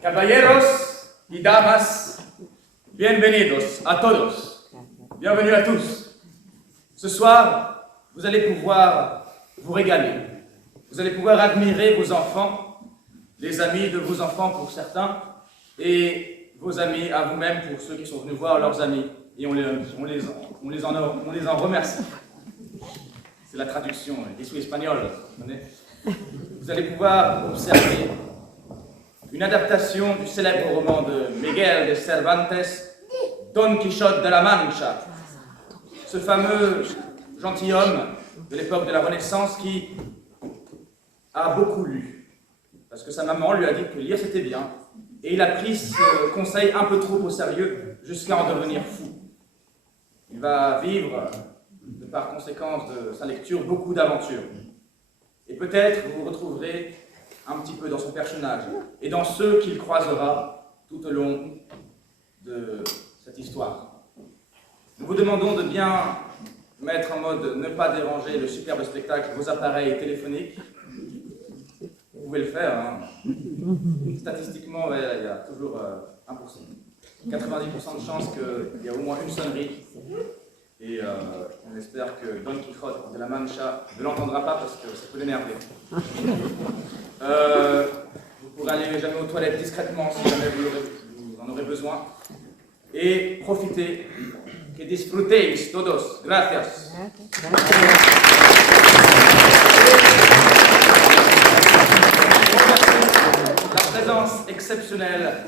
Caballeros y damas, bienvenidos a todos. Bienvenue à tous. Ce soir, vous allez pouvoir vous régaler. Vous allez pouvoir admirer vos enfants, les amis de vos enfants pour certains, et vos amis à vous-même pour ceux qui sont venus voir leurs amis. Et on les en remercie. C'est la traduction, je suis espagnol. Vous allez pouvoir observer une adaptation du célèbre roman de Miguel de Cervantes, Don Quichotte de la Mancha. Ce fameux gentilhomme de l'époque de la Renaissance qui a beaucoup lu. Parce que sa maman lui a dit que lire c'était bien. Et il a pris ce conseil un peu trop au sérieux jusqu'à en devenir fou. Il va vivre, de par conséquence de sa lecture, beaucoup d'aventures. Et peut-être vous vous retrouverez un petit peu dans son personnage et dans ceux qu'il croisera tout au long de cette histoire. Nous vous demandons de bien mettre en mode ne pas déranger le superbe spectacle vos appareils téléphoniques. Vous pouvez le faire, hein. Statistiquement, ouais, il y a toujours 1%. 90% de chances qu'il y a au moins une sonnerie. Et on espère que Don Quichotte de la Mancha ne l'entendra pas parce que ça peut l'énerver. Vous pourrez aller jamais aux toilettes discrètement si jamais vous en aurez besoin. Et profitez. Que disfrutéis todos. Gracias. La présence exceptionnelle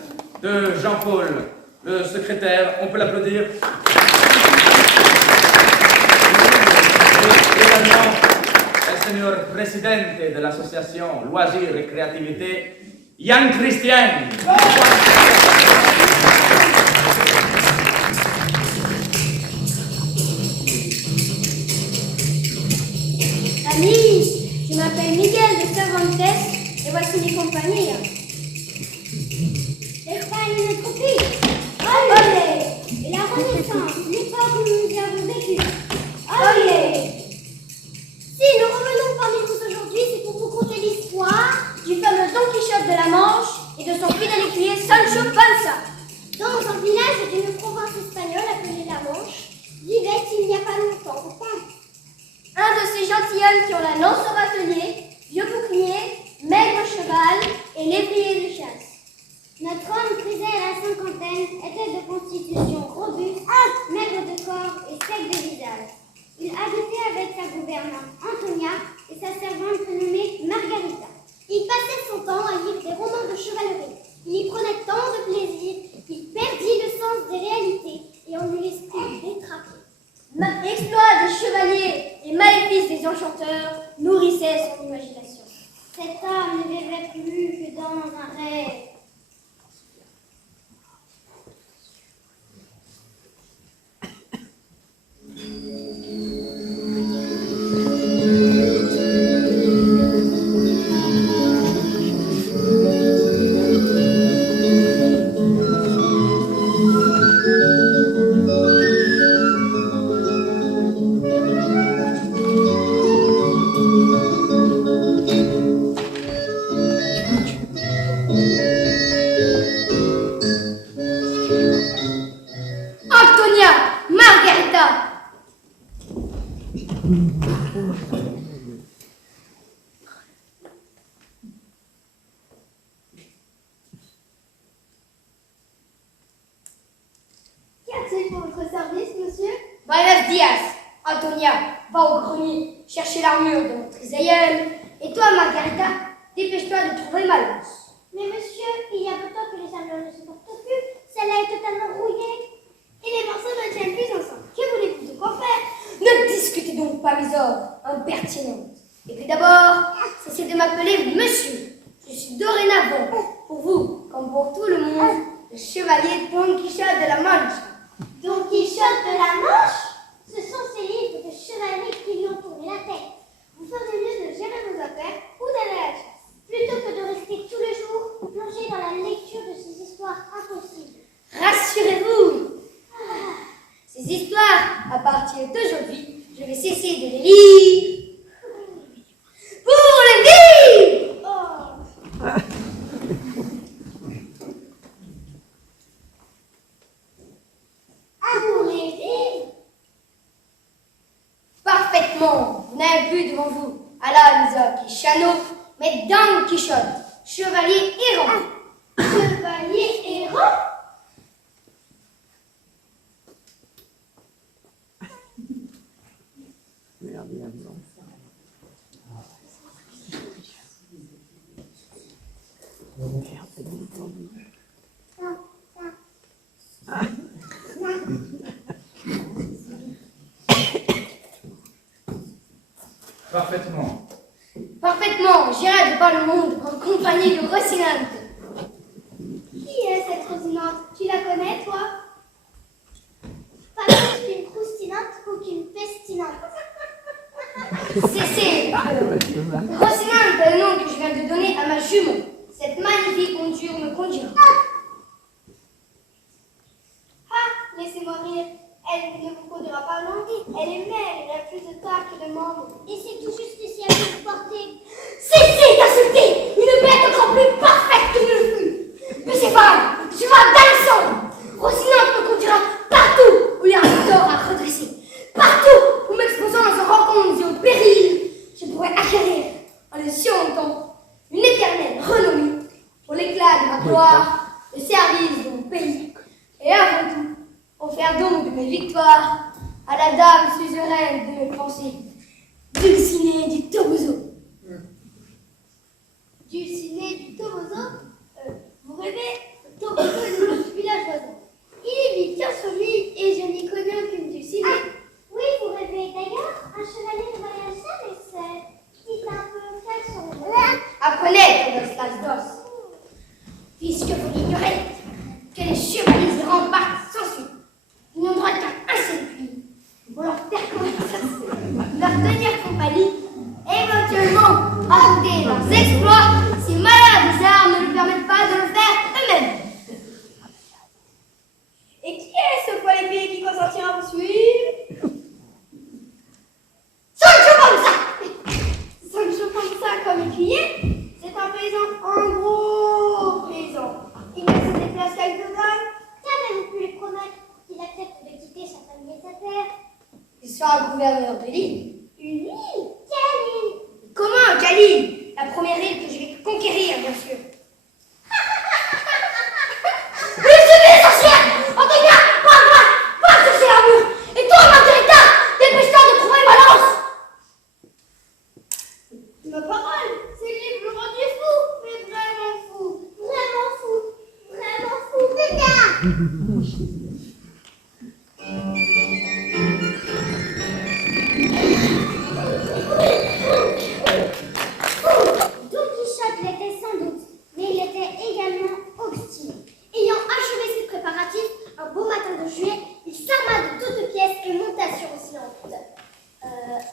de Jean-Paul, le secrétaire. On peut l'applaudir. Également, el señor presidente de l'association Loisirs et Créativité, Yann Christian. Amis, je m'appelle Miguel de Cervantes et voici mes compagnons. L'Espagne est notre pays. Olé! Et la Renaissance, l'époque où nous avons vécu. Olé! Si nous revenons parmi vous aujourd'hui, c'est pour vous conter l'histoire du fameux Don Quichotte de la Manche et de son fidèle écuyer Sancho Panza. Dans un village d'une province espagnole appelée la Manche, vivait il n'y a pas longtemps un de ces gentilshommes qui ont la lance au râtelier, vieux bouclier, maigre cheval et lévrier de chasse. Notre homme prisé à la cinquantaine était de constitution robuste, maigre de corps et sec de visage. Il habitait avec sa gouvernante Antonia et sa servante prénommée Margarita. Il passait son temps à lire des romans de chevalerie. Il y prenait tant de plaisir qu'il perdit le sens des réalités et en eut l'esprit détraqué. Exploits des chevaliers et maléfices des enchanteurs nourrissaient son imagination. Cet homme ne vivait plus que dans un rêve. Buenos dias, Antonia, va au grenier chercher l'armure de notre Isaïeul. Et toi, Margarita, dépêche-toi de trouver ma lance. Mais monsieur, il y a longtemps que les armures ne se portent plus. Celle-là est totalement rouillée. Et les morceaux ne tiennent plus ensemble. Que voulez-vous donc en faire? Ne discutez donc pas mes ordres, impertinente. Et puis d'abord, cessez de m'appeler monsieur. Je suis dorénavant, pour vous, comme pour tout le monde, le chevalier Don Quichotte de la Manche. Don Quichotte de la Manche? Ce sont ces livres de chevalerie qui lui ont tourné la tête. Vous ferez mieux de gérer vos affaires ou d'aller à la chasse, plutôt que de rester tout le jour plongé dans la lecture de ces histoires impossibles. Rassurez-vous, ces histoires, à partir d'aujourd'hui, je vais cesser de les lire pour les vivre. piano, mais Don Quichotte, chevalier errant. Chevalier errant? Parfaitement. Parfaitement, j'irai de par le monde en compagnie de Rocinante. Qui est cette Rosinante? Tu la connais, toi? Pas plus qu'une croustinante ou qu'une pestinante. Cessez. Rocinante est le nom que je viens de donner à ma jument. Cette magnifique monture me conduira. Ah, laissez-moi rire. Elle ne vous conduira pas loin. Elle est mère, elle a plus de taille que de membres. Et c'est tout juste ici à vous porter. Cessez d'insulter une bête encore plus parfaite que je le fus. Bucéphale, cheval d'Alexandre, Rocinante me conduira partout où il y a un tort à redresser. Partout où m'exposant aux rencontres et aux périls, je pourrais acquérir, en le surmontant, une éternelle renommée pour l'éclat de ma gloire, le service de mon pays, et avant tout, pour faire don de mes victoires à la dame suzeraine de mes pensées, Dulcinée du Toboso. Dulcinée du Toboso? Vous rêvez? Toboso est notre village voisin. Il y vit 15 familles et je n'y connais aucune Dulcinée. Ah, oui, vous rêvez. D'ailleurs, un chevalier de voyage seul et seul. Dites un peu quels sont les rêves. Apprenez, Todos dos, puisque vous l'ignorez, que les chevaliers errants partent sans suite. Ils n'ont droit qu'à un seul puits pour leur faire conversation, leur tenir compagnie, éventuellement raconter leurs exploits si malades des armes ne leur permettent pas de le faire eux-mêmes. Et qui est ce poil épais qui consentira à vous suivre? Sancho Panza! Sancho Panza comme écuyer? C'est un paysan, un gros paysan. Il ne se déplace qu'avec de blague. Qu'avez-vous pu lui promettre qu'il accepte de quitter sa famille et sa terre? Il sera gouverneur de l'île. Une île? Quelle île? Comment, quelle île? La première île que je vais conquérir, bien sûr. Une sorcière! Antonia! Va chercher l'armure! Et toi, Margarita, dépêche-toi de trouver ma lance! Ma parole, c'est livre le rendu fou, mais vraiment fou, vraiment fou, vraiment fou, putain! Don Quichotte l'était sans doute, mais il était également obstiné. Ayant achevé ses préparatifs, un beau matin de juillet, il s'arma de toutes pièces et monta sur Rocinante.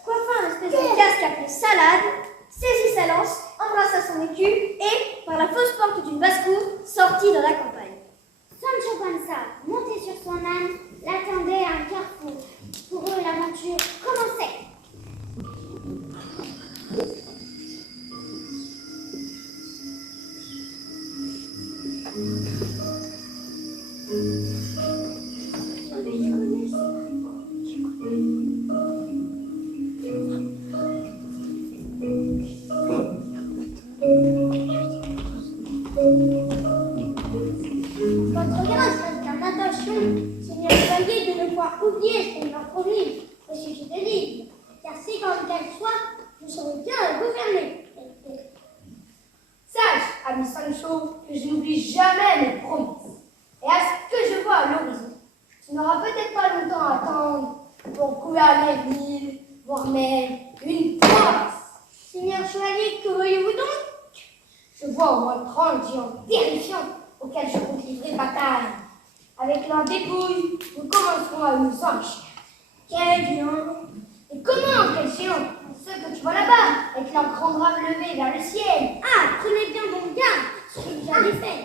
Coiffant un espèce de casque appelé salade, saisit sa lance, embrassa son écu et, par la fausse porte d'une basse-cour, sortit dans la campagne. Sancho Panza, monté sur son âne, l'attendait à un carrefour. Pour eux, l'aventure commençait. Votre grâce reste en attention, Seigneur Chevalier, de ne pas oublier ce qu'on m'a promis au sujet de l'île, car si quand qu'elle soit, nous saurons bien la gouverner. Sache, ami Sancho, que je n'oublie jamais mes promesses. Et à ce que je vois à l'horizon, tu n'auras peut-être pas longtemps à attendre pour gouverner l'île, voire même une province. Seigneur Chevalier, que voyez-vous donc? Je vois au moins 30 géants terrifiants auxquels je compte livrer bataille. Avec leur dépouille, nous commencerons à nous enrichir. Quel géant! Et comment, quel géant? Ceux que tu vois là-bas, avec leurs grandes rames levées vers le ciel. Ah, prenez bien donc garde, ce que vous avez fait.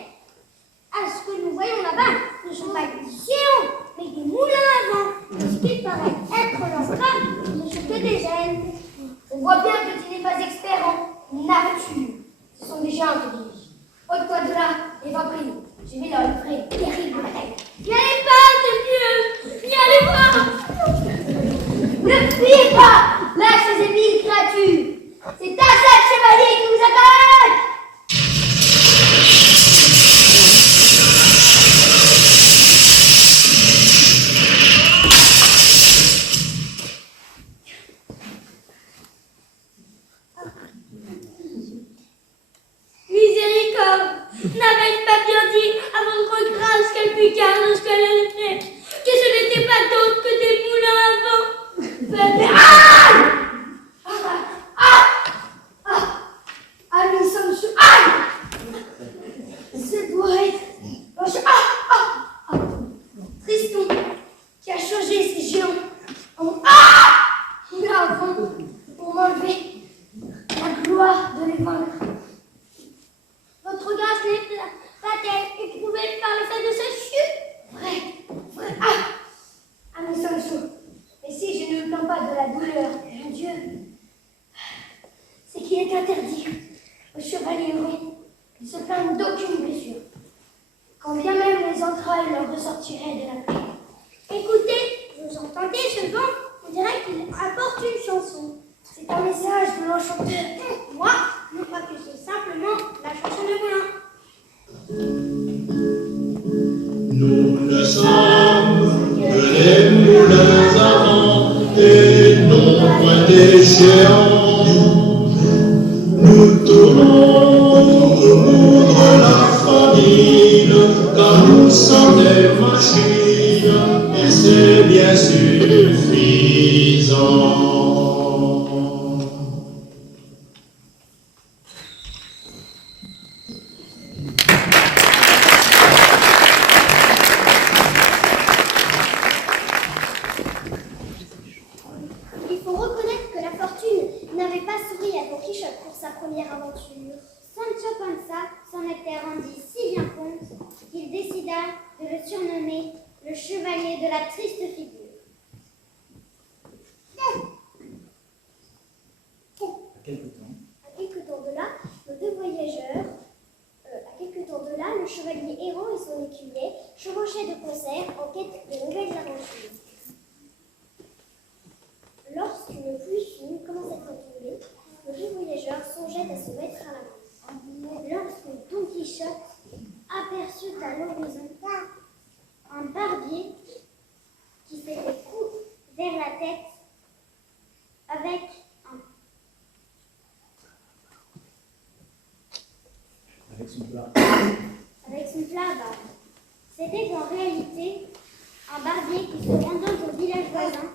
Ah, ce que nous voyons là-bas ne sont pas des géants, mais des moulins à vent. Et ce qui paraît être leurs trames ne sont que des gènes. Je vois bien que tu n'es pas expert en nature. Ce sont des géants que dis-je. Ôte-toi de là et va prier. Je vais leur livrer une terrible bataille. N'y allez pas, c'est mieux. N'y allez pas. Ne fuyez pas, lâche ces viles créatures. C'est un seul chevalier N'avais-je pas bien dit à votre grâce quelle picarde lorsqu'elle était, que ce n'était pas d'autre que des moulins à vent? Nous sommes sur... Ce doit être... Triston, qui a changé ses géants en... avant pour m'enlever la gloire de les vaincre. Votre grâce n'est pas-elle éprouvée par le fait de cette chute? Vrai. Nous sommes chauds. Mais si je ne me plains pas de la douleur, mon Dieu, c'est qu'il est interdit aux chevaliers héros de se plaindre d'aucune blessure, quand bien même les entrailles leur ressortiraient de la plaie. Écoutez, vous entendez ce vent? On dirait qu'il apporte une chanson. C'est un message de l'enchanteur. Moi, je crois que c'est simplement la chanson de Moulin. Nous ne sommes que des moulins à vent et non point des géants. Nous tournons pour moudre la famine, car nous sommes des machines et c'est bien suffisant. Il faut reconnaître que la fortune n'avait pas souri à Don Quichotte pour sa première aventure. Sancho Panza s'en était rendu si bien compte qu'il décida de le surnommer le chevalier de la triste figure. À quelques temps de là, nos deux voyageurs, le chevalier errant et son écuyer chevauchaient de concert en quête de nouvelles aventures. Lorsqu'une pluie fine commençait à tomber, nos deux voyageurs songeaient à se mettre à l'avance. Lorsque Don Quichotte aperçut à l'horizon un barbier qui fait des coups vers la tête avec son plat à barbe. C'était en réalité un barbier qui, se rendant au village voisin,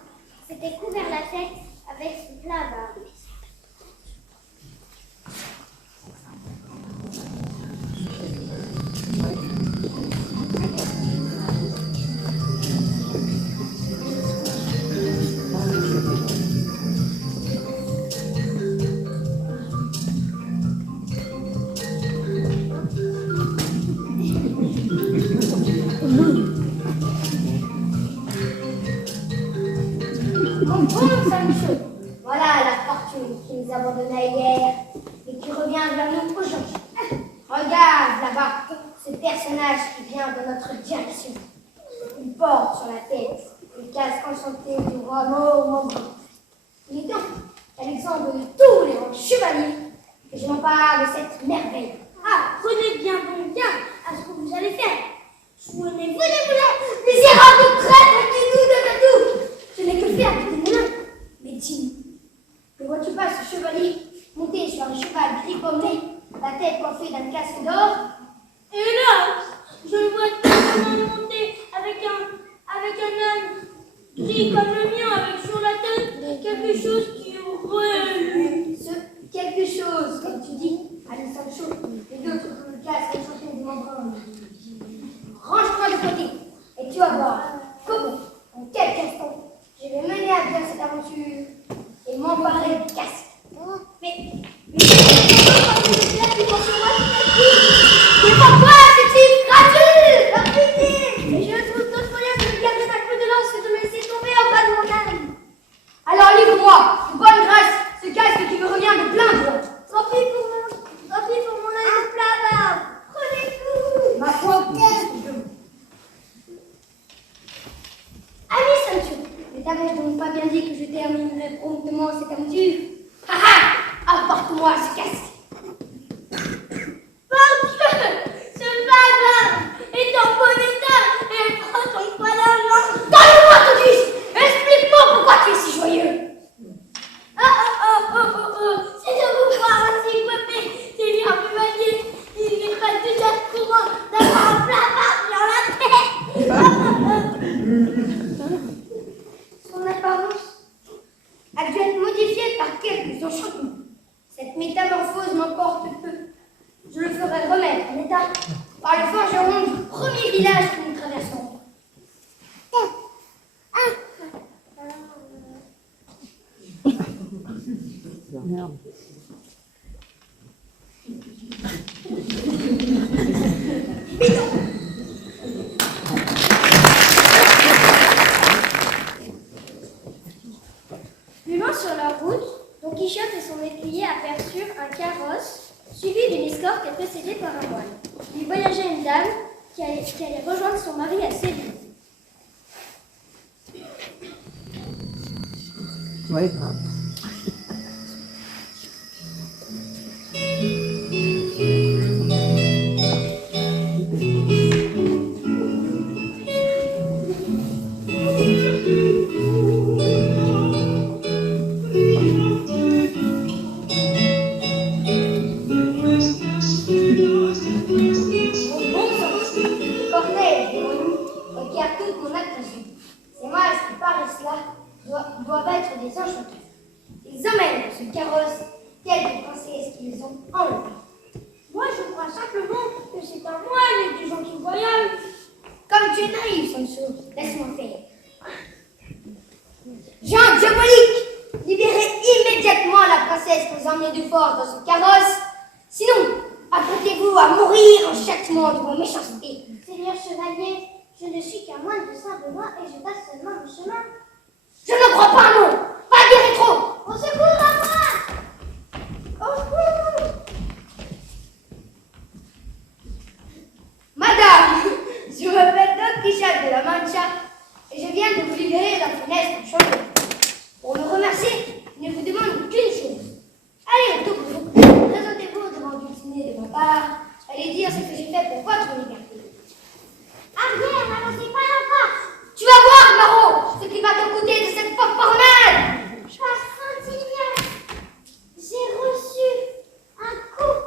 s'était couvert la tête avec son plat à barbe. Mon bon Sancho, voilà la fortune qui nous abandonna hier et qui revient vers nous aujourd'hui. Regarde là-bas ce personnage qui vient de notre direction. Il porte sur la tête le casque enchanté du roi mort Montbrun. Il est donc à l'exemple de tous les grands chevaliers que je m'empare de cette merveille. Ah, prenez bien bon garde à ce que vous allez faire. Souvenez-vous des moulins. Misérable traître qui nous donne tout. Je n'ai que faire avec des moulins. Mais dis-moi, ne vois-tu pas ce chevalier monté sur un cheval gris pommelé, la tête coiffée d'un casque d'or? Hélas, je le vois tellement monter avec un homme gris comme le mien, avec sur la tête quelque chose qui aurait lui. Ce quelque chose, comme tu dis, allez Sancho, et d'autres que le casque enchanté du Montbrun. Range-toi de côté, et tu vas voir comment, en quelques instants, je vais mener à bien cette aventure et m'emparer du casque. Mais pourquoi c'est-il gratuit? Par pitié! Mais je trouve d'autres moyens de me garder d'un coup de lance que de me laisser tomber en bas de mon âme. Alors livre-moi, de bonne grâce, ce casque qui me revient de plein droit. tant pis pour moi. m'importe peu. Je le ferai remettre en état par le forgeron du premier village que nous traversons. Plus loin sur leur route, Don Quichotte et son écuyer aperçurent un carrosse suivi d'une escorte et précédé par un moine. Il voyageait une dame qui allait rejoindre son mari à Séville. Ouais. Doivent être des enchanteurs. Ils emmènent dans ce carrosse quelques princesses qu'ils ont enlevées. Moi, je crois simplement que c'est un moine et des gens qui voyagent. Comme tu es naïf, Sancho, laisse-moi faire. Jean diabolique, libérez immédiatement la princesse que vous emmenez du fort dans ce carrosse. Sinon, apprêtez-vous à mourir en châtiment de vos méchancetés. Seigneur chevalier, je ne suis qu'un moine de Saint-Benoît et je passe seulement le chemin. Je ne crois pas un mot. Pas dire trop. Au secours à moi! Au secours! Madame, je m'appelle Don Quichotte de la Mancha et je viens de vous libérer d'un funeste enchanteur. Pour me remercier, je ne vous demande qu'une chose. Allez, Togo, présentez-vous devant Dulcinée de ma part. Allez dire ce que j'ai fait pour votre liberté. Arrière, n'avancez pas encore! Tu vas voir, Maro, ce qui va te coûter de cette fanfaronnade. Par Saint-Ignace, j'ai reçu un coup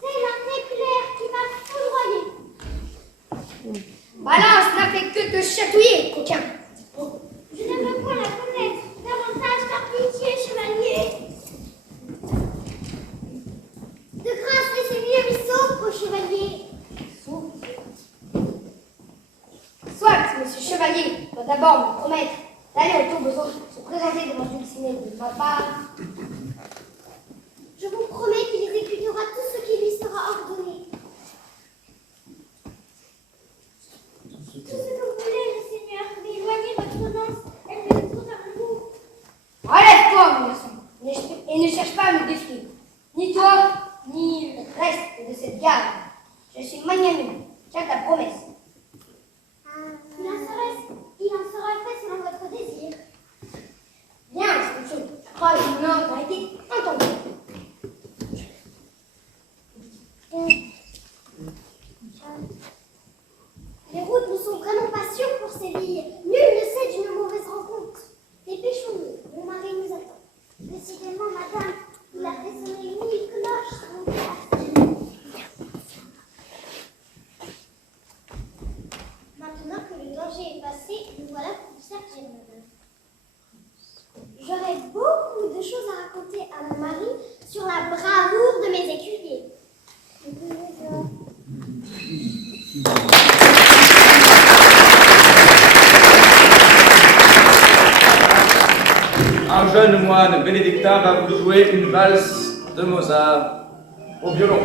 tel un éclair qui m'a foudroyé. Balance n'a fait que te chatouiller, coquin. Je ne veux pas la connaître. Davantage par pitié, chevalier. De grâce, laissez-lui lui sauve, chevalier. Soit, monsieur chevalier, doit d'abord me promettre d'aller au tombeau se présenter devant Dulcinée de ma part. Je vous promets qu'il exécutera tout ce qui lui sera ordonné. Tout ce que vous voulez, le Seigneur, mais éloignez votre danse, elle me trouve à vous. Relève-toi, mon garçon, et ne cherche pas à me défier. Ni toi, ni le reste de cette garde. Je suis magnanime. Tiens ta promesse. Il en sera fait selon votre désir. Bien, Sancho, je crois que mon ordre a été entendu. Les routes ne sont vraiment pas sûres pour Séville. Nul ne sait d'une mauvaise rencontre. Dépêchons-nous, le mari nous attend. Décidément, madame, il a fait sonner 1000 cloches sur mon place. Maintenant que le danger est passé, nous voilà pour vous servir, madame. J'aurais beaucoup de choses à raconter à mon mari sur la bravoure de mes écuyers. Un jeune moine bénédictin va vous jouer une valse de Mozart au violon.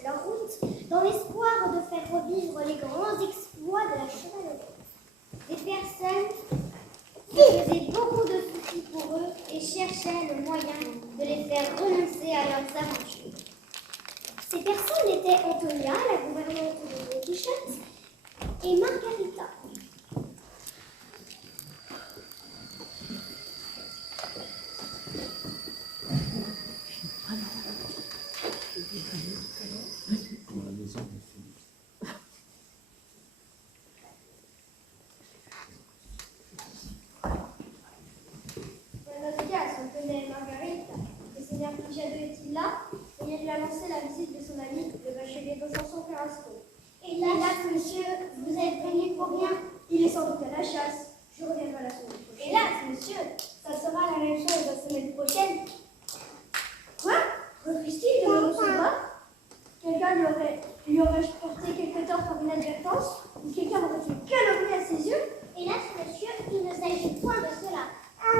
recommencer leur route dans l'espoir de faire revivre les grands exploits de la chevalerie. Des personnes qui faisaient beaucoup de soucis pour eux et cherchaient le moyen de les faire renoncer à leurs aventures. Ces personnes étaient Antonia, la gouvernante de Don Quichotte, et Margarita. Antonia et Margarita. Le seigneur Pujado est-il là? Veuillez lui annoncer la visite de son ami, le bachelier Besançon Carrasco. Hélas, monsieur, vous êtes venu pour rien. Il est sans doute à la chasse. Je reviendrai la semaine prochaine. Hélas, monsieur, ça sera la même chose la semaine prochaine. Quoi? Refuse-t-il de me recevoir? Quelqu'un lui aurait porté quelque tort par inadvertance? Ou quelqu'un aurait fait calomnie à ses yeux? Hélas, monsieur, il ne s'agit point de cela.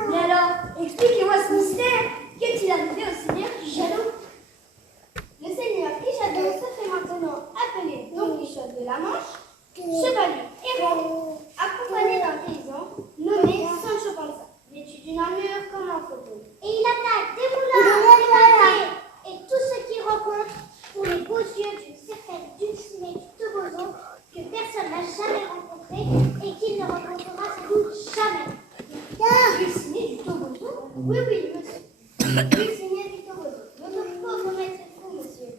Mais alors, expliquez-moi ce mystère. Qu'est-il arrivé au seigneur Quichotte? Le seigneur Quichotte se fait maintenant appeler Don Quichotte de la Manche, chevalier errant, accompagné d'un paysan nommé Sancho Panza, vêtu d'une armure comme un faucon. Et il attaque des moulins, des bateaux et tout ce qu'il rencontre pour les beaux yeux d'une certaine Dulcinée du Toboso que personne n'a jamais rencontrée et qu'il ne rencontrera sans doute jamais. Dulcinée du Toboso? Oui, oui, monsieur. Dulcinée du Toboso. Notre pauvre maître est fou, monsieur.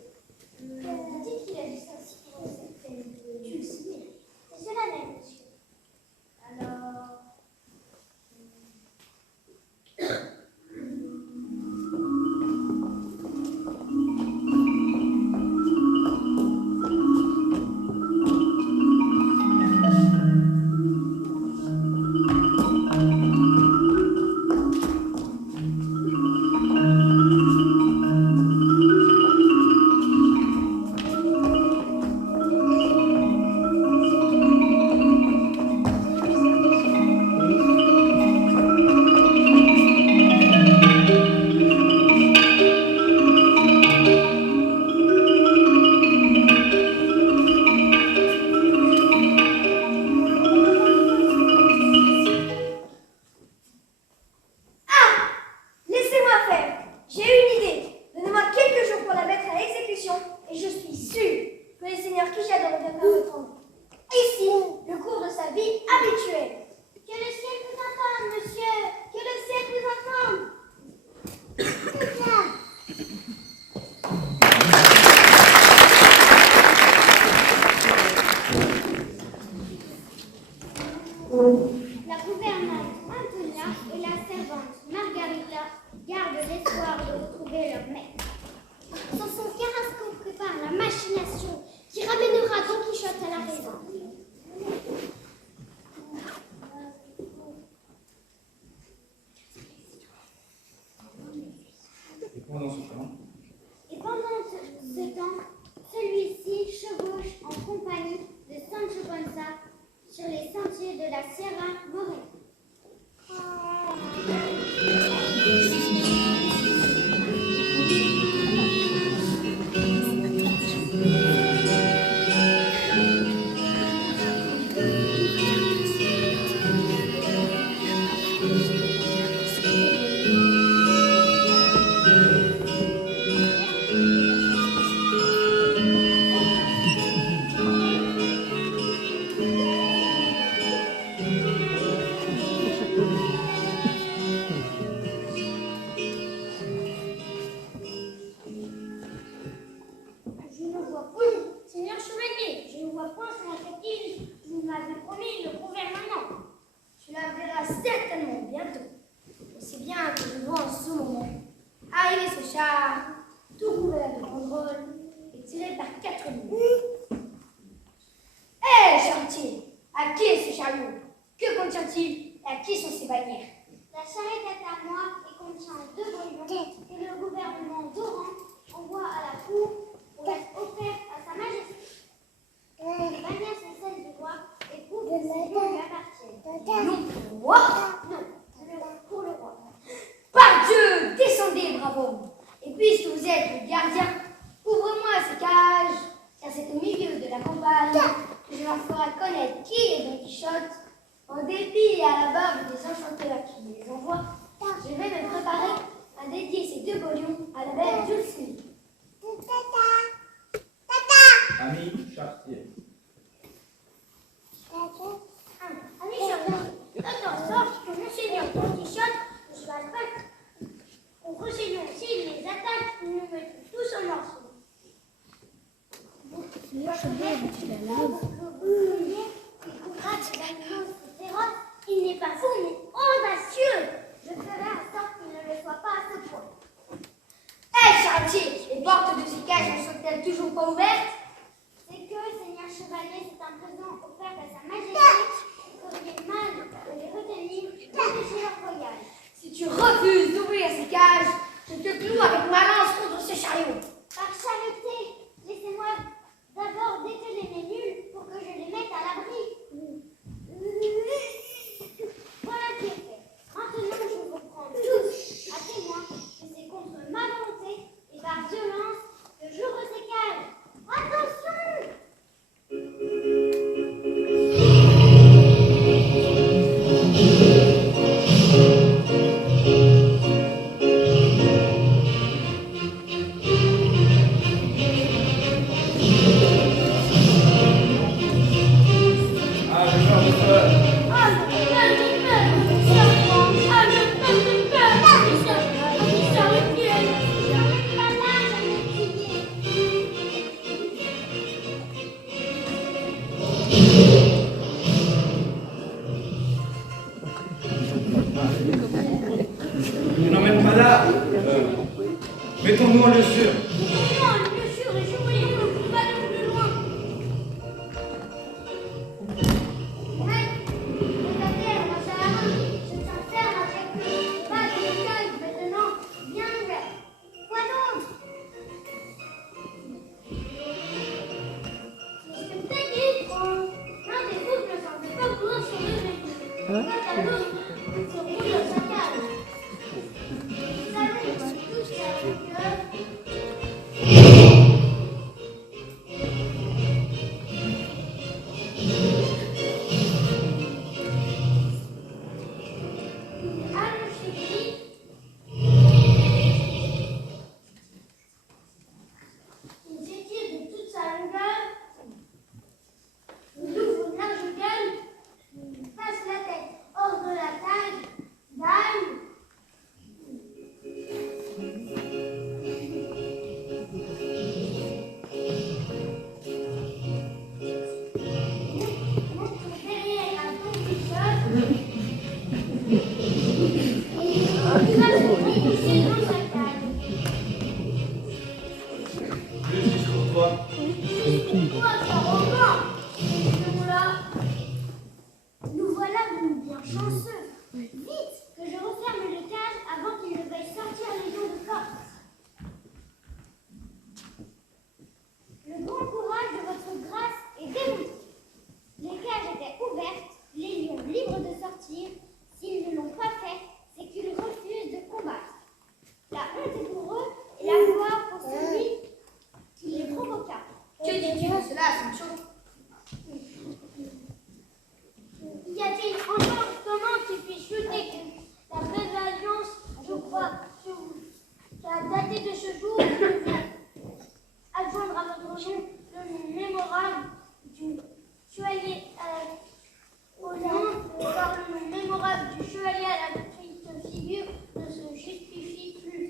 Vous dites qu'il a dit ça ainsi pour une certaine Dulcinée. C'est cela même, monsieur. Alors... La gouvernante Antonia et la servante Margarita gardent l'espoir de retrouver leur maître. Samson Carrasco prépare la machination qui ramènera Don Quichotte à la raison. Et pendant ce temps, celui-ci chevauche en compagnie de Sancho Panza sur les sentiers de la Sierra Morena. La charrette est à moi et contient 2 brouillons que le gouvernement d'Oran envoie à la cour pour être offert à sa majesté. Les bannières sont celles du roi et prouvent que ces lions lui appartiennent. Non, moi? Non, pour le roi. Par Dieu, descendez, brave homme. Et puisque vous êtes le gardien, ouvre-moi ces cages campagne, je leur ferai connaître qui est Don Quichotte. En dépit et à la barbe des enchanteurs qui me les envoient, je vais me préparer à dédier ces 2 volumes à la belle Dulcinée. Ami Chartier. Ami Chartier, faites en sorte que nous seigneurs Don Quichotte ne soient pas. Au Roussillon, s'ils les attaquent, nous nous mettons tous en morceaux. Il n'est pas fou, mais audacieux. Je ferai en sorte qu'il ne le soit pas à ce point. Hé, Chartier, les portes de ces cages ne sont-elles toujours pas ouvertes? C'est que, Seigneur Chevalier, c'est un présent offert à Sa Majesté. Il serait mal de les retenir, d'empêcher leur voyage. Si tu refuses d'ouvrir ces cages, je te cloue avec ma lance contre ce chariot. Par charité, laissez-moi d'abord dételer mes mules pour que je les mette à l'abri. Voilà qui est fait. Maintenant, je vous prends tous à témoin que c'est contre ma volonté et par violence que j'ouvre ces cages. Attention! Ne l'emmène pas là. Mettons-nous en lieu sûr. Mettez-nous en lieu sûr et surveillons le combat de plus loin. La terre, ma chère, je t'enferme avec le bas de l'écaille maintenant bien ouvert. Quoi donc? Je suis petit. L'un des groupes ne semble pas courir sur le véhicule. Quant à l'autre, il se roule dans sa cage. Nous allons tous à la il s'étire de toute sa longueur, il ouvre une large gueule, passe la tête hors de la cage, dalle. Montre derrière un Don Quichotte, et il va se glisser dans sa cage. Justice pour toi. Toi, Carogan, là. Nous voilà venus bien chanceux. Vite, que je referme le cage avant qu'il ne veuille sortir les lions de force. Le grand courage de votre grâce est démontré. Les cages étaient ouvertes, les lions libres de sortir. S'ils ne l'ont pas fait, c'est qu'ils refusent de combattre. La honte est pour eux et la gloire pour celui qui les provoqua. Que dis-tu de cela, Sancho? Y a-t-il encore comment qui puisse lutter contre la belle alliance, je crois, qui a daté de ce jour, adjoindre à votre nom le nom mémorable du chevalier au nom par le nom mémorable du chevalier à la triste figure ne se justifie plus.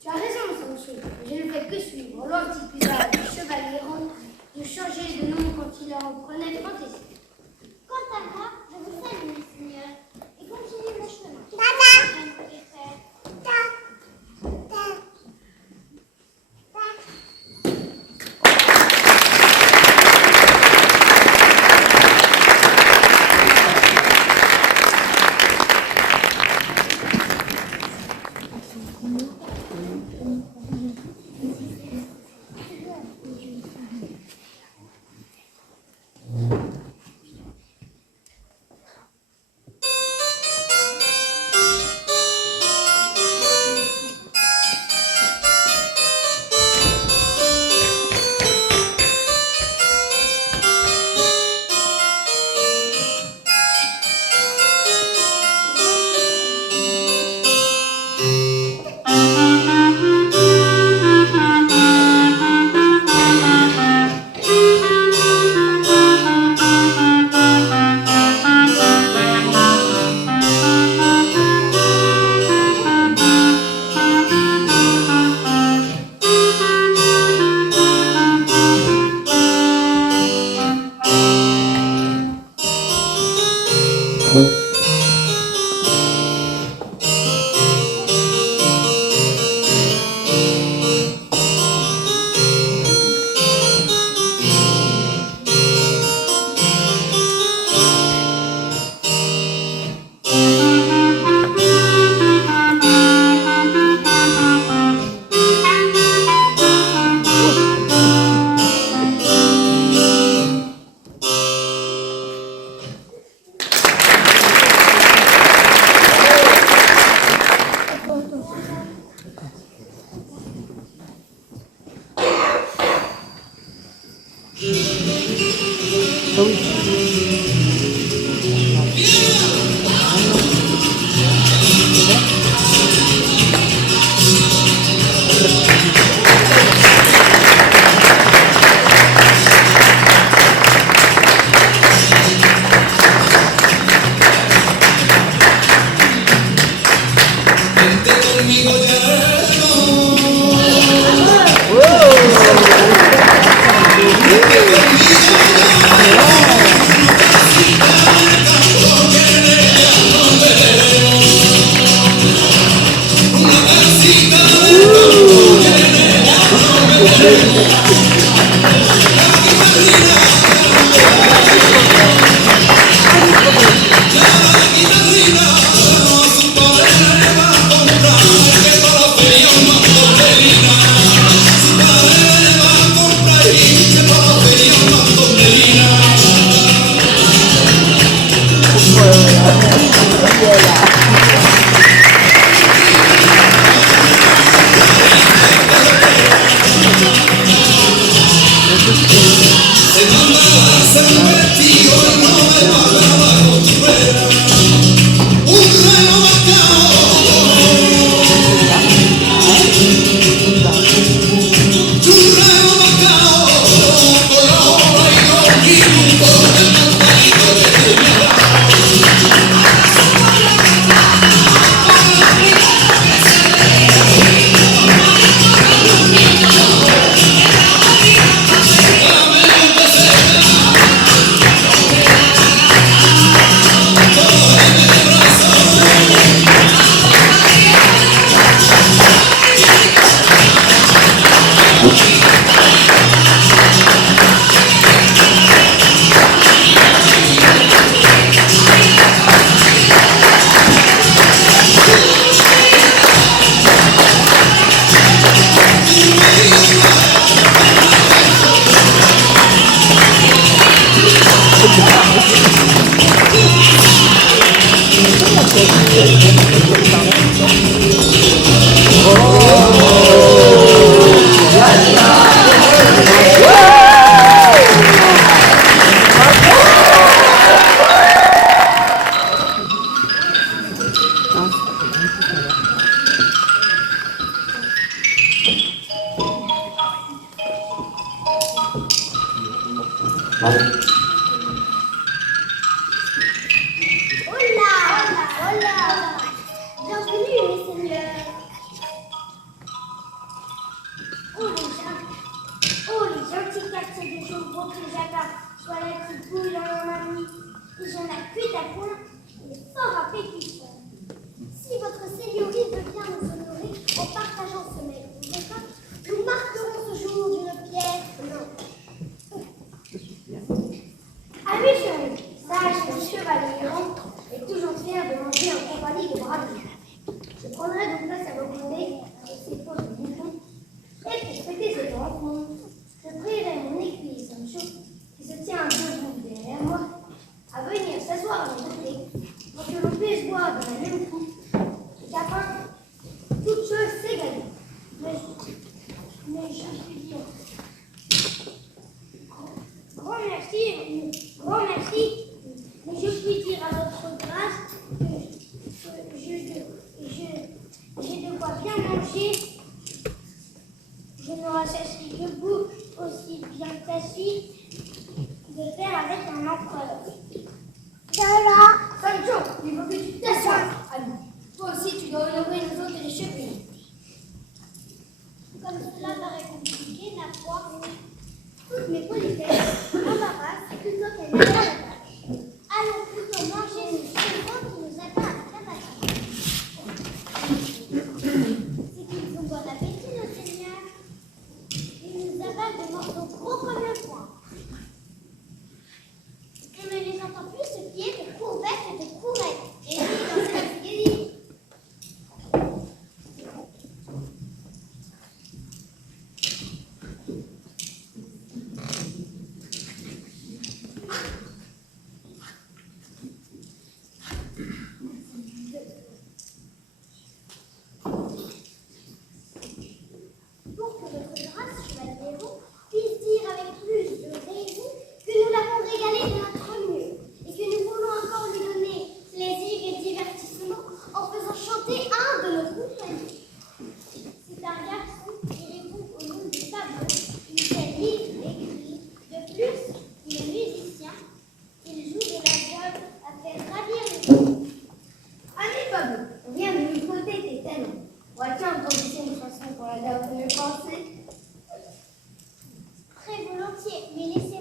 Tu as raison, Sancho. Je ne fais que suivre l'antiquité du chevalier errant de changer de nom quand il en prenait fantaisie. Quant à moi, je vous salue, mes seigneurs, et continue mon chemin.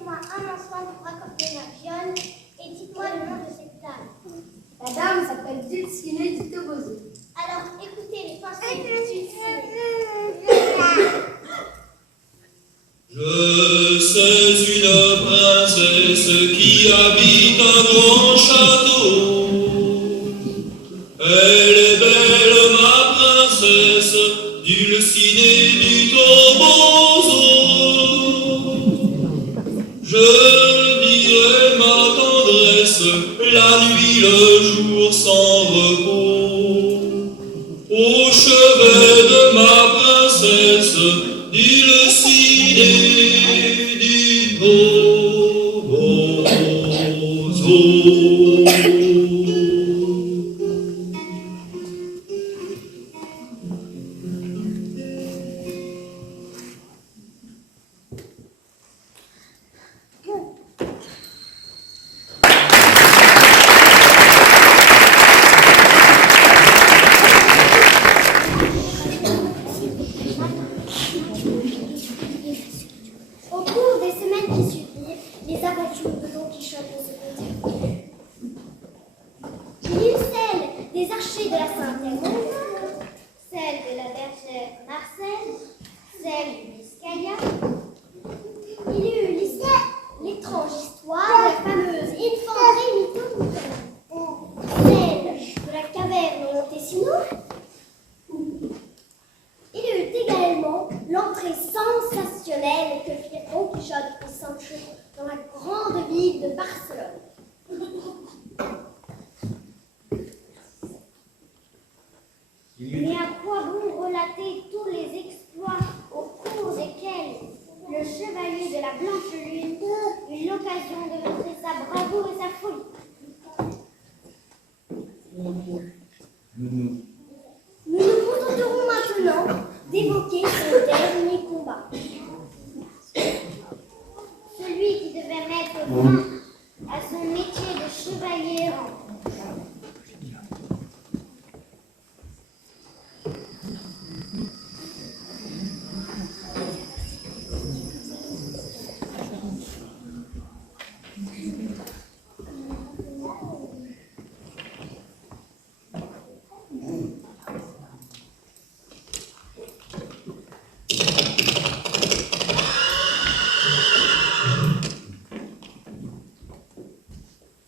Donnez-moi un instant pour accorder ma viole et dites-moi le nom de cette dame. La dame s'appelle Dulcinée du Toboso. Alors écoutez les pensées de Dulcinée. Je sais une princesse qui habite un grand château. Elle est belle, ma princesse, Dulcinée du Toboso. Je dirai ma tendresse, la nuit, le jour sans repos. Au chevet de ma princesse, Dulcinée du Toboso. Au cours des semaines qui suivirent, les aventures de Don Quichotte ne se continuent. Il y eut celle des archers de la Sainte-Hermine, celle de la bergère Marcel, celle du Biscaya. Il y eut l'étrange histoire de la fameuse infantrie Mito, celle de la caverne Montesino. Il y eut également l'entrée sensationnelle que firent Don Quichotte et Sancho dans la grande ville de Barcelone. Mais à quoi bon relater tous les exploits au cours desquels le chevalier de la Blanche Lune eut l'occasion de montrer sa bravoure et sa folie? Nous nous contenterons maintenant d'évoquer son dernier combat. Celui qui devait mettre fin à son métier de chevalier errant.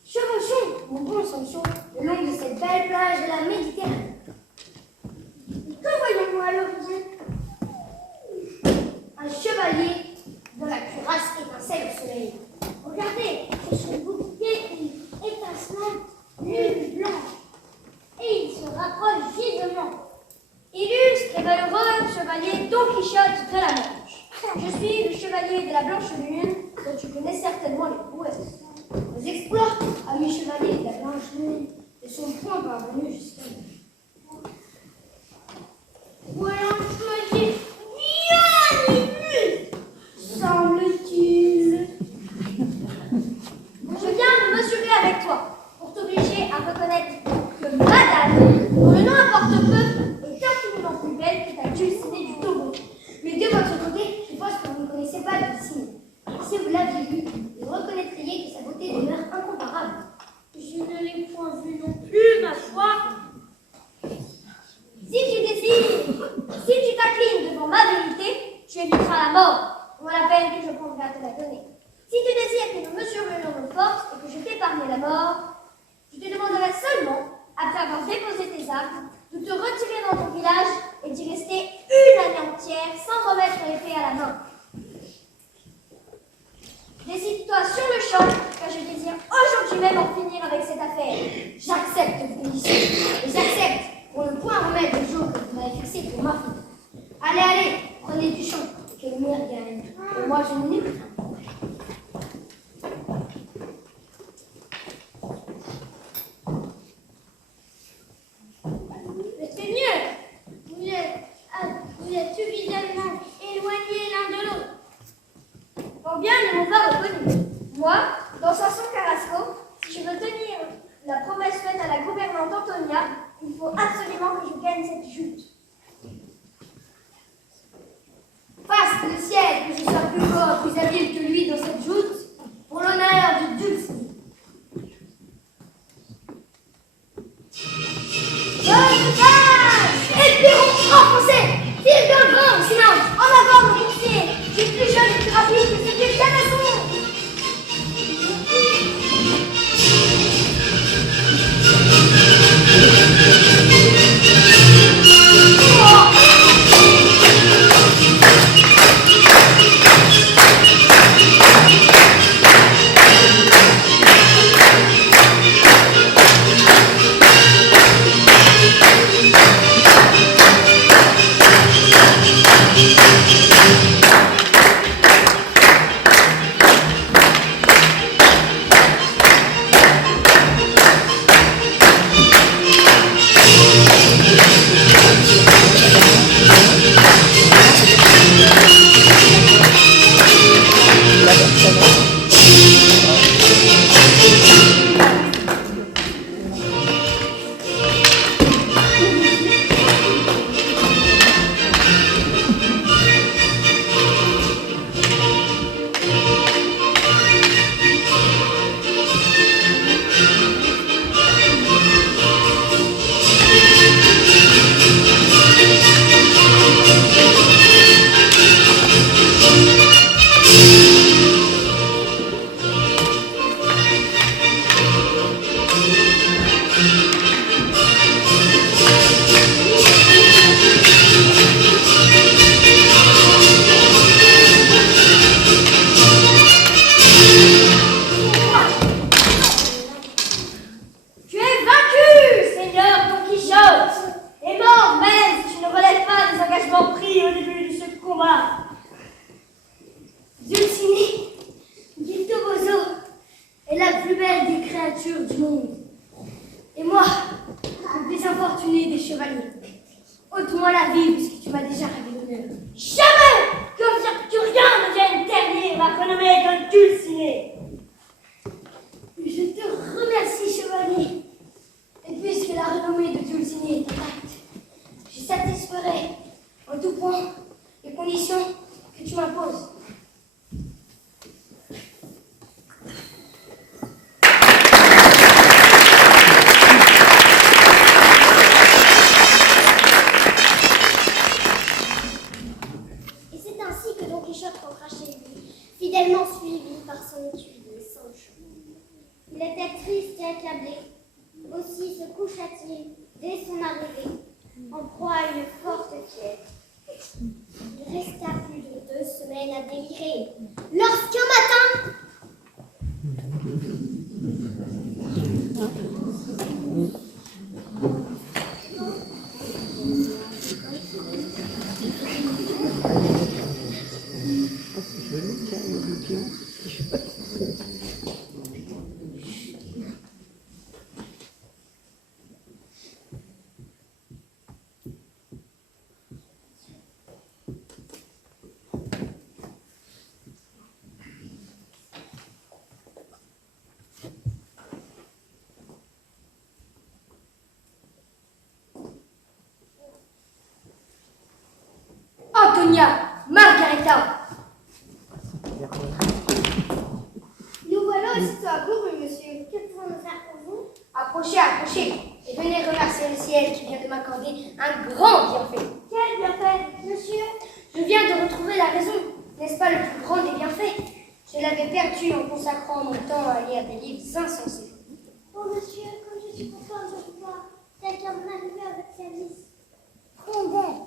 Chevauchons, mon bon Sancho, le long de cette belle plage de la Méditerranée. Que voyons-nous à l'horizon? Un chevalier dont la cuirasse étincelle au soleil. Regardez, sur son bouclier étincelante, l'une blanche, et il se rapproche vivement. Illustre et valeureux chevalier Don Quichotte de la Manche. Je suis le chevalier de la Blanche Lune, dont tu connais certainement les prouesses. Vos exploits, amis chevaliers de la Blanche Lune, ne sont point parvenus jusqu'à nous. Voilà un chevalier bien ému, semble-t-il. Je viens de mesurer avec toi pour t'obliger à reconnaître que madame, dont le nom importe peu, est infiniment plus belle que ta Dulcinée du Toboso. Mais de votre côté, je pense que vous ne connaissez pas Dulcinée. Si vous l'aviez vue, vous reconnaîtriez que sa beauté demeure incomparable. Je ne l'ai point vu non plus, ma foi. Si tu désires, si tu t'inclines devant ma vérité, tu éviteras la mort, pour la peine que je prendrai à te la donner. Si tu désires que nous mesurions nos forces et que je t'épargne la mort, je te demanderai seulement, après avoir déposé tes armes, de te retirer dans ton village et d'y rester une année entière sans remettre l'épée à la main. Décide-toi sur le champ, car je désire aujourd'hui même en finir avec cette affaire. J'accepte vos conditions, et j'accepte pour ne point remettre le jour que vous m'avez fixé pour ma fille. Allez, allez, prenez du champ, et que le meilleur gagne. Et moi, je n'ai plus. Mais Seigneur, vous êtes suffisamment éloignés l'un de l'autre. Fort bien, ils m'ont pas reconnu. Moi, dans Samson Carrasco, si je veux tenir la promesse faite à la gouvernante Antonia, il faut absolument que je gagne cette joute. Fasse le ciel que je sois plus fort, plus habile que lui dans cette joute, du monde. Et moi, le plus infortuné des chevaliers. Ôte-moi la vie, puisque tu m'as déjà rêvé l'honneur. Jamais que Arthurien ne vienne ternir la renommée de Dulcinée. Je te remercie, chevalier. Et puisque la renommée de Dulcinée est intacte, je satisferai en tout point les conditions que tu m'imposes. Et c'est ainsi que Don Quichotte rentra chez lui, fidèlement suivi par son écuyer Sancho. Il était triste et accablé. Aussi se coucha-t-il dès son arrivée, en proie à une forte fièvre. Il resta plus de 2 semaines à délirer, lorsqu'un matin, Antonia, Margarita. nous voilà aussitôt accourus, monsieur. Que pouvons-nous faire pour vous? Approchez, approchez, et venez remercier le ciel qui vient de m'accorder un grand bienfait. Quel bienfait, monsieur? Je viens de retrouver la raison, n'est-ce pas le plus grand des bienfaits? Je l'avais perdu en consacrant mon temps à lire des livres insensés. Oh, monsieur, comme je suis contente de vous voir, tel qu'un arrivé à votre service. Condamne.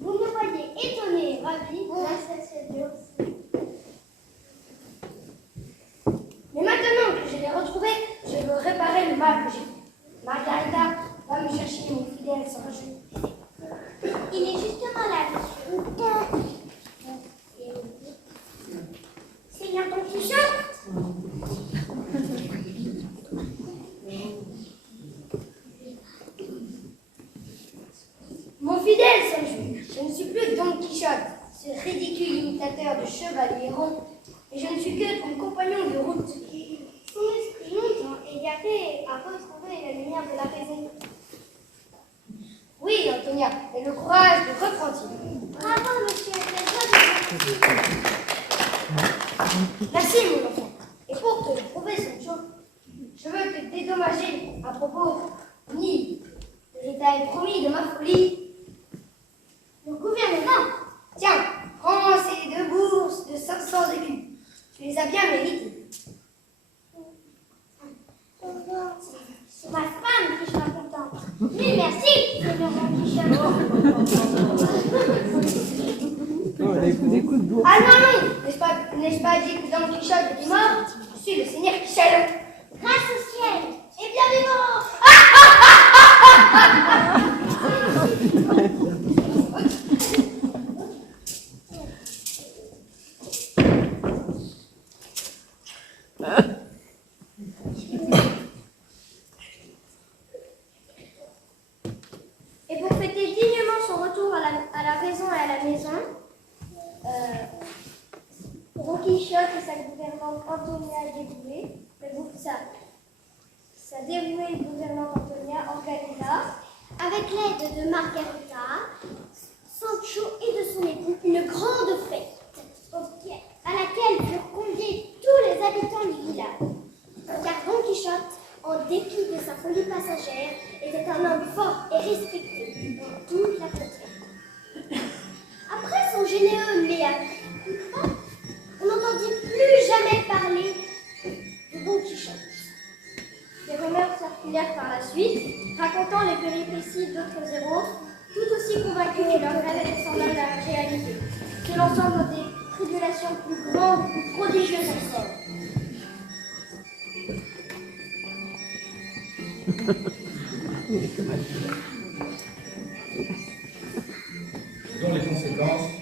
Vous me voyez étonné et ravi, grâce à Dieu aussi. Mais maintenant que je l'ai retrouvé, je veux réparer le mal que j'ai fait. Margarita, va me chercher mon fidèle Sancho. Il est justement là, monsieur. C'est bien Don Quichotte? Mon fidèle Sancho, je ne suis plus Don Quichotte, ce ridicule imitateur de chevalier errant, et je ne suis que ton compagnon de route. Son esprit longtemps égaré à retrouver la lumière de la raison. Oui, Antonia, et le courage de repentir. Bravo, monsieur, quel joie de vous. Merci, mon enfant. Et pour te le prouver, Sancho, je veux te dédommager à propos ni de je t'avais promis de ma folie. Le gouvernement. Tiens, prends ces 2 bourses de 500 écus. Tu les as bien méritées. C'est ma femme qui sera contente. Mais merci, c'est Don Quichotte. Ah non, non, n'ai-je pas dit que Don Quichotte est mort? Je suis le seigneur Quichotte. Grâce au ciel, et bien vivant. Et pour fêter dignement son retour à la raison et à la maison, Don Quichotte et sa gouvernante Antonia dévouée, sa dévouée gouvernante Antonia organisa, Avec l'aide de Margarita, Sancho et de son époux, une grande fête à laquelle furent conviés tous les habitants du village. Car Don Quichotte, en dépit de sa folie passagère, était un homme fort et respecté dans toute la contrée. Après son généreux mea culpa, on n'entendit plus jamais parler de Don Quichotte. des rumeurs circulèrent par la suite, racontant les péripéties d'autres héros, tout aussi convaincus que leur rêve était semblable à la réalité, que l'ensemble des tribulations plus grandes, plus prodigieuses encore. dont les conséquences